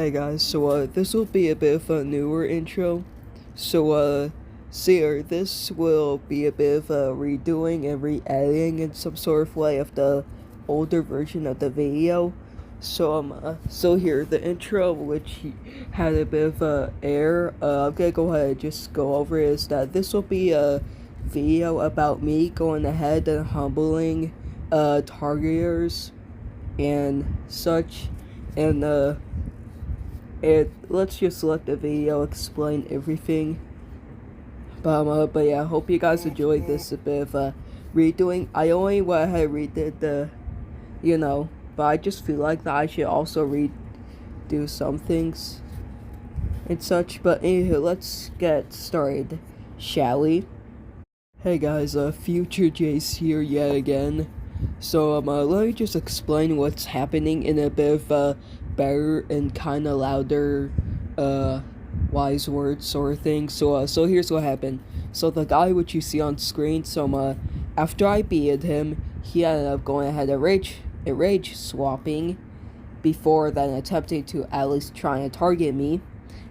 Hey guys, this will be a bit of a newer intro. This will be a bit of a redoing and re-editing in some sort of way of the older version of the video. The intro, which had a bit of a error, I'm gonna go ahead and just go over it, is that this will be a video about me going ahead and humbling, targeters and such, and, let's just let the video explain everything. But yeah, I hope you guys enjoyed this a bit of a redoing. I only went ahead and redid but I just feel like that I should also redo some things and such. But anywho, let's get started, shall we? Hey guys, Future Jace here yet again. Let me just explain what's happening in a bit of a better and kind of louder, wise words sort of thing. So here's what happened. So the guy which you see on screen, after I beat him, he ended up going ahead and rage swapping before then attempting to at least try and target me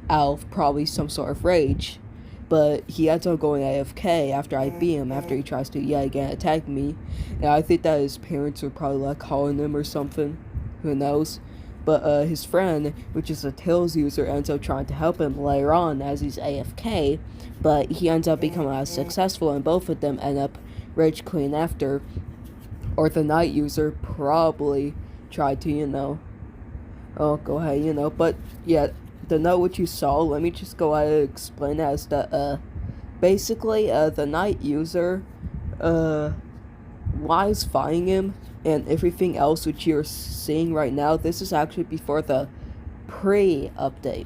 out of probably some sort of rage. But he ends up going AFK after I beat him, after he tries to yet again attack me. And I think that his parents were probably like calling him or something. Who knows? But his friend, which is a Tails user, ends up trying to help him later on as he's AFK. But he ends up becoming less successful, and both of them end up rage quitting after. Or the Night user probably tried to, go ahead, but yeah. The note which you saw, let me just go ahead and explain it as basically, the Night user, was fighting him, and everything else which you're seeing right now, this is actually before the pre-update,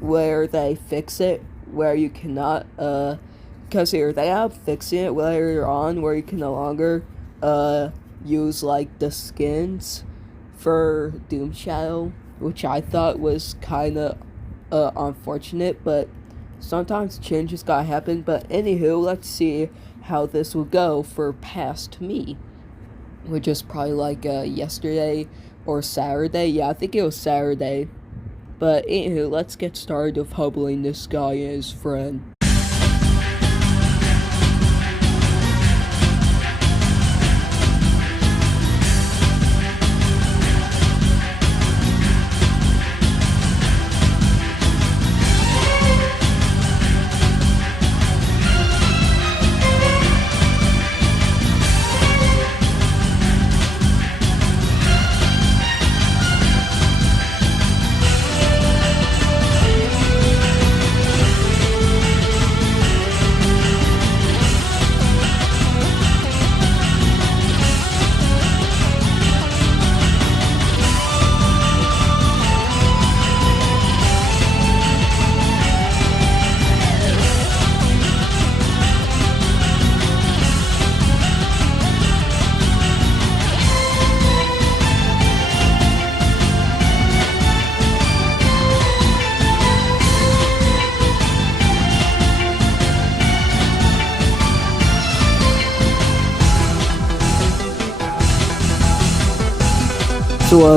where they fix it, where you cannot, because here, they are fixing it later on, where you can no longer, use, like, the skins for Doom Shadow, which I thought was kind of unfortunate, but sometimes changes gotta happen. But anywho, let's see how this will go for past me, which is probably like yesterday or Saturday. Yeah, I think it was Saturday. But anywho, let's get started with humbling this guy and his friend.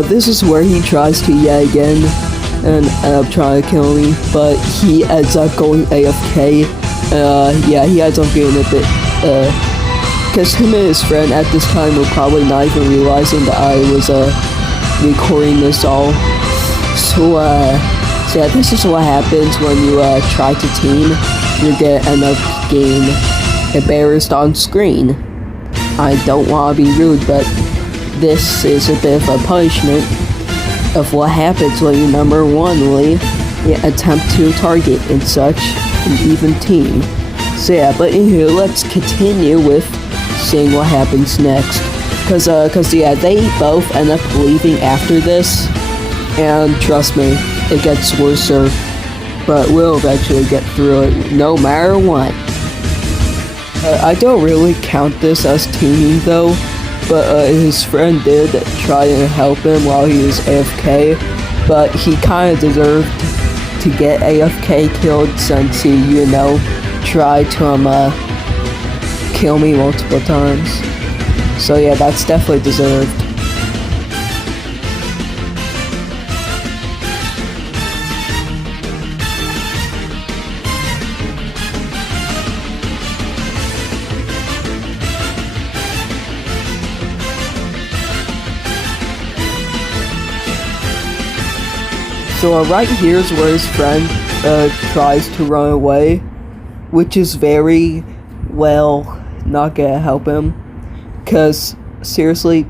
This is where he tries to yet again and end up trying to kill me, but he ends up going AFK. Yeah, he ends up getting a bit, because him and his friend at this time were probably not even realizing that I was, recording this all. So yeah, this is what happens when you, try to team. You're gonna end up getting embarrassed on screen. I don't want to be rude, but this is a bit of a punishment of what happens when you attempt to target in such an even team. So yeah, but anyway, let's continue with seeing what happens next. Cause yeah, they both end up leaving after this, and trust me, it gets worse, but we'll eventually get through it, no matter what. I don't really count this as teaming though. But his friend did try to help him while he was AFK, but he kind of deserved to get AFK killed since he, tried to kill me multiple times. So yeah, that's definitely deserved. So right here's where his friend tries to run away, which is very well not gonna help him. Cause seriously,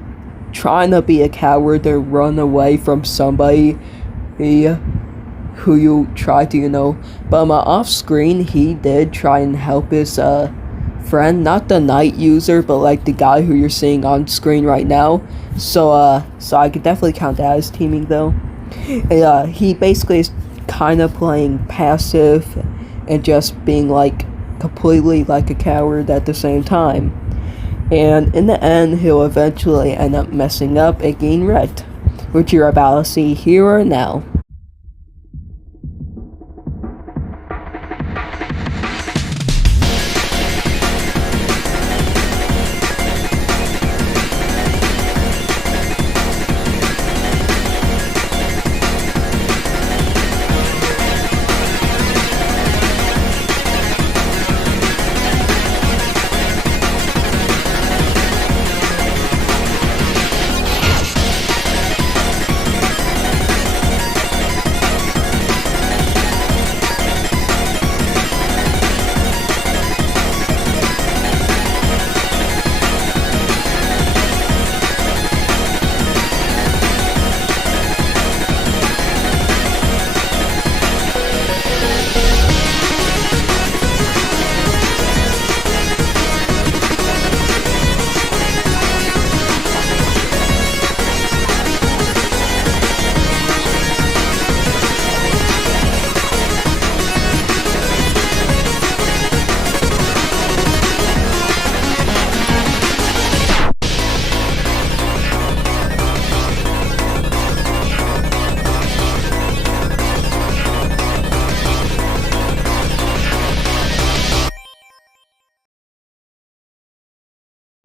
trying to be a coward and run away from somebody who you try to, but off screen he did try and help his friend, not the night user, but like the guy who you're seeing on screen right now. So I could definitely count that as teaming though. He basically is kind of playing passive and just being like completely like a coward at the same time. And in the end, he'll eventually end up messing up and getting wrecked, which you're about to see here or now.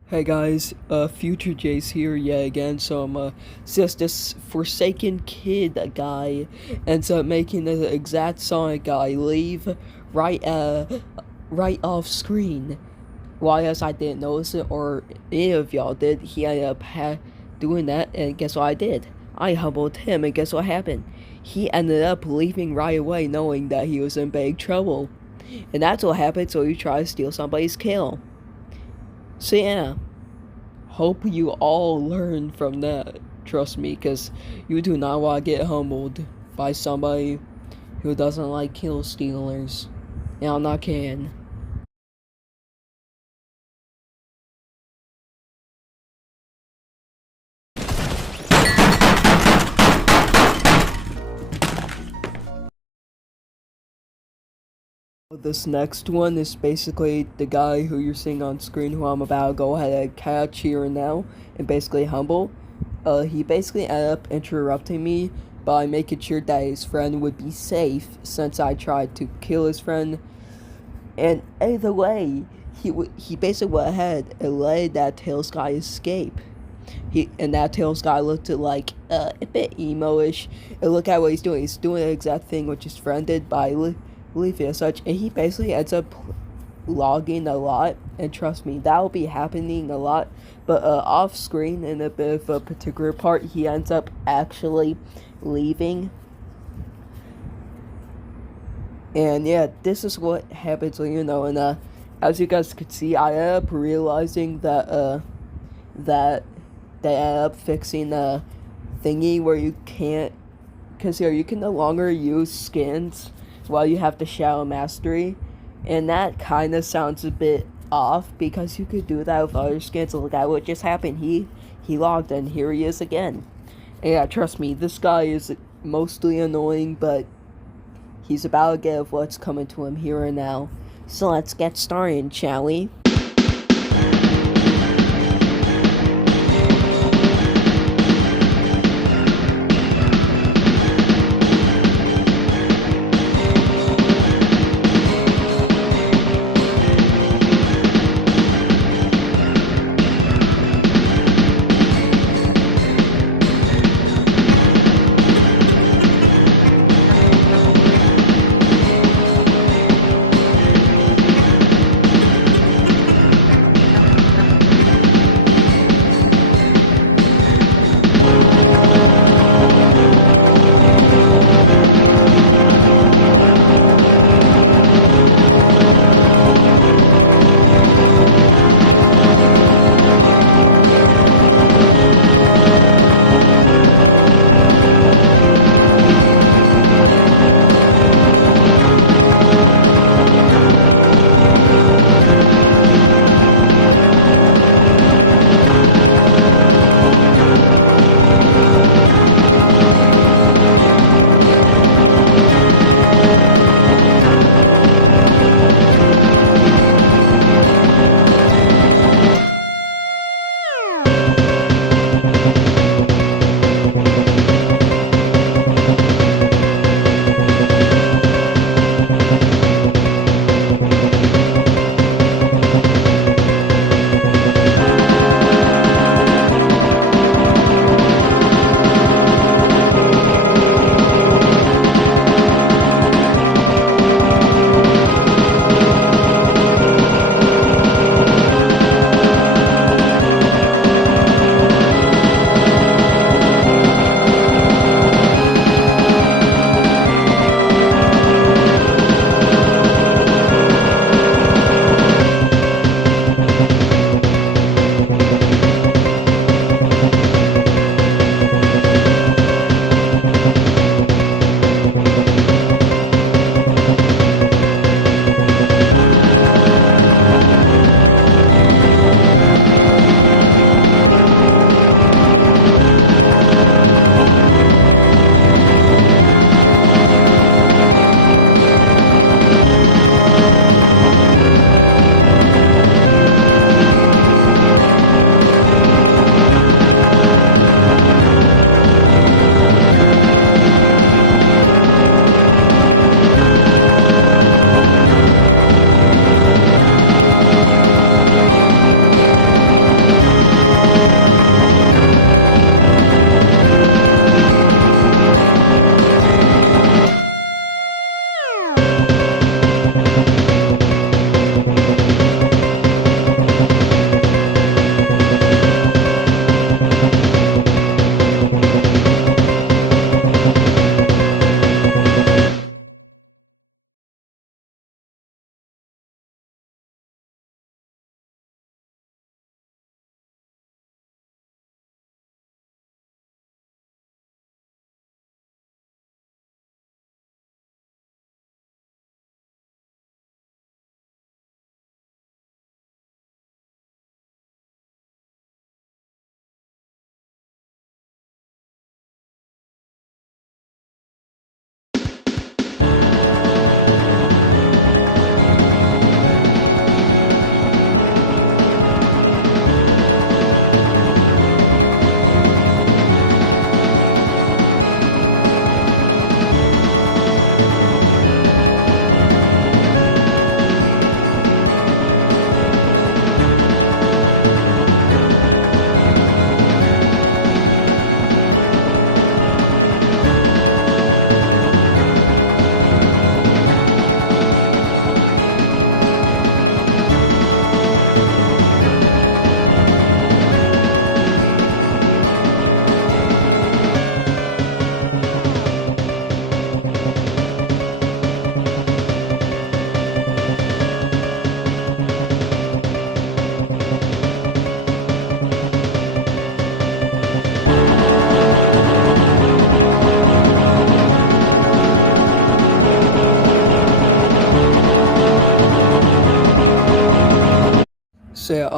Hey guys, Future Jay's here yet again. So just this Forsaken Kid guy ends up making the exact Sonic guy leave right off screen. Why else I didn't notice it, or any of y'all did. He ended up doing that, and guess what I did? I humbled him, and guess what happened? He ended up leaving right away, knowing that he was in big trouble, and that's what happened. So he tried to steal somebody's kill. So yeah, hope you all learn from that, trust me, because you do not want to get humbled by somebody who doesn't like kill stealers. And I'm not kidding. This next one is basically the guy who you're seeing on screen, who I'm about to go ahead and catch here and now, and basically humble. He basically ended up interrupting me by making sure that his friend would be safe, since I tried to kill his friend. And either way, he basically went ahead and let that Tails guy escape. And that Tails guy looked like a bit emo-ish. And look at what he's doing. He's doing the exact thing which his friend did by leaving as such. And he basically ends up logging a lot. And trust me, that will be happening a lot. But off screen, in a bit of a particular part, he ends up actually leaving. And yeah, this is what happens, and as you guys could see, I ended up realizing that that they ended up fixing the thingy where you can't, because here you can no longer use skins while you have the Shadow Mastery, and that kind of sounds a bit off, because you could do that with other skins. Look at what just happened. He logged, and here he is again. And yeah, trust me, this guy is mostly annoying, but he's about to get what's coming to him here and now. So let's get started, shall we?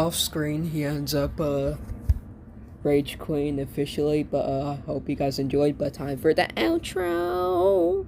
off screen, he ends up rage quitting officially. But hope you guys enjoyed. But time for the outro.